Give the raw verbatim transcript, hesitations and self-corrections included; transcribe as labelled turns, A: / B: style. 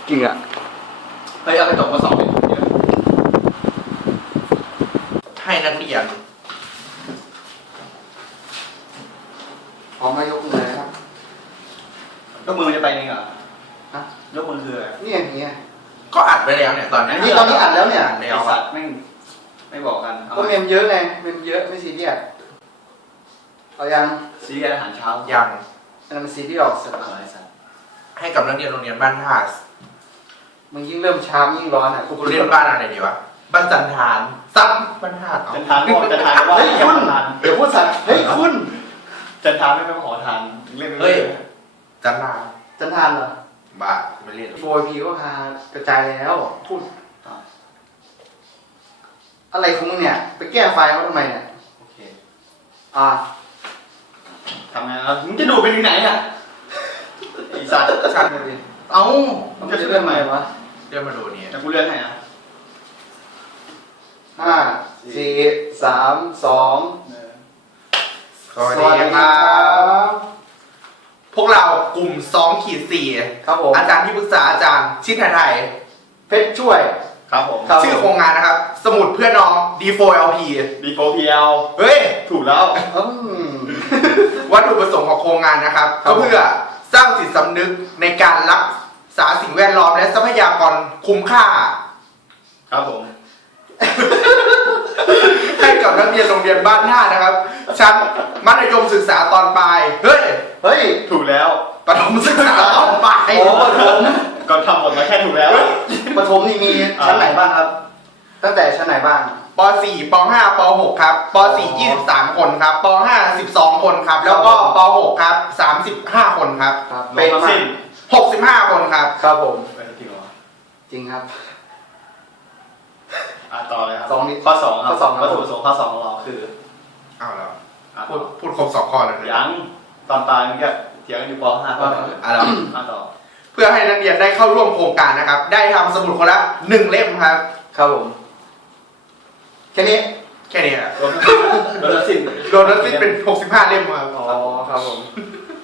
A: จริงอ่ะเฮ้ยเอากระจกมาส่องดิให้นักเรียนพร้อมแล้วยกมือเลยครับยกมือมันจะไปเองเหรอฮะยกมือคืออะไรนี่อย่างเงี้ยก็อัดไปแล้วเนี่ยตอนนี้นี่ตอนนี้อัดแล้วเนี่ยไอสัตว์ไม่ไม่บอกกันก็เมมเยอะไงเมมเยอะไม่ซีเรียสเอายังซีเรียสอาหารเช้ายังอันนั้นมันซีเรียสสัตว์อะไรสัตว์ให้กับนักเรียนโรงเรียนบ้านท่ามึงยิ่งเริ่มช้ายิ่งร้อนอ่ะกูเรียนบ้านอะไรดีวะบ้านจันทานซ้ำบ้านท่าจันทานก็จันทานว่าเฮ้ยคุณเดี๋ยวพูดสัตว์เฮ้ยคุณจันทานไม่เป็นขอทานเล่นเฮ้ยจันทานจันทานเหรอบ้าไม่เล่นโบยพีก็พากระจายแล้วพูดอะไรของมึงเนี่ยไปแก้ไฟล์เขาทำไมเนี่ยโอเคอ่าทำไงครับมึงจะดูไปถึงไหนอ่ะไอ้สัตว์ชัดเลยเอ้ามึงจะเลื่อนใหม่วะเลื่อนมาดูนี่แต่กูเลื่อนให้อ่ะห้าสี่สามสองสวัสดีครับพวกเรากลุ่มสองขีดสี่ครับผมอาจารย์ที่ปรึกษาอาจารย์ชิดไทยเพชรช่วยครับผมชื่อโครงงานนะครับสมุดเพื่อน้อง ดี โฟร์ แอล พี ดี โฟร์ พี แอล เฮ้ยถูกแล้ววัตถุประสงค์ของโครงงานนะครับก็เพื่อสร้างจิตสำนึกในการรักษาสิ่งแวดล้อมและทรัพยากรคุ้มค่าครับผมให้กับนักเรียนโรงเรียนบ้านท่านะครับชั้นมัธยมศึกษาตอนปลายเฮ้ยเฮ้ยถูกแล้วประถมศึกษาตอนปลายโอ้ประถมก็ทำหมดมาแค่ถูกแล้วประถมนี่มีชั้นไหนบ้างครับตั้งแต่ชั้นไหนบ้างป .สี่ ป .ห้า ป .หก ครับป .สี่ ยี่สิบสามคนครับป .ห้า สิบสองคนครับแล้วก็ป .หก ครับสามสิบห้าคนครับเป็นสิ้นหกสิบห้าคนครับครับผมจริงครับอ่าต่อเลยครับสองนี้ข้อสองครับข้อสองวัตถุประสงค์ข้อสองของเราคืออ้าวแล้วพูดพูดครบสองข้อเลยยังตอนตายมันก็เถียงกันอยู่ป .ห้า ข้ออ่าแล้วมาต่อเพื่อให้นักเรียนได้เข้าร่วมโครงการนะครับได้ทำสมุดคนละหนึ่งเล่มครับครับผมแค่นี้แค่นี้อะรวมทั้งสิ้นรวมทั้งสิ้นเป็นหกสิบห้าเล่มครับอ๋อครับผม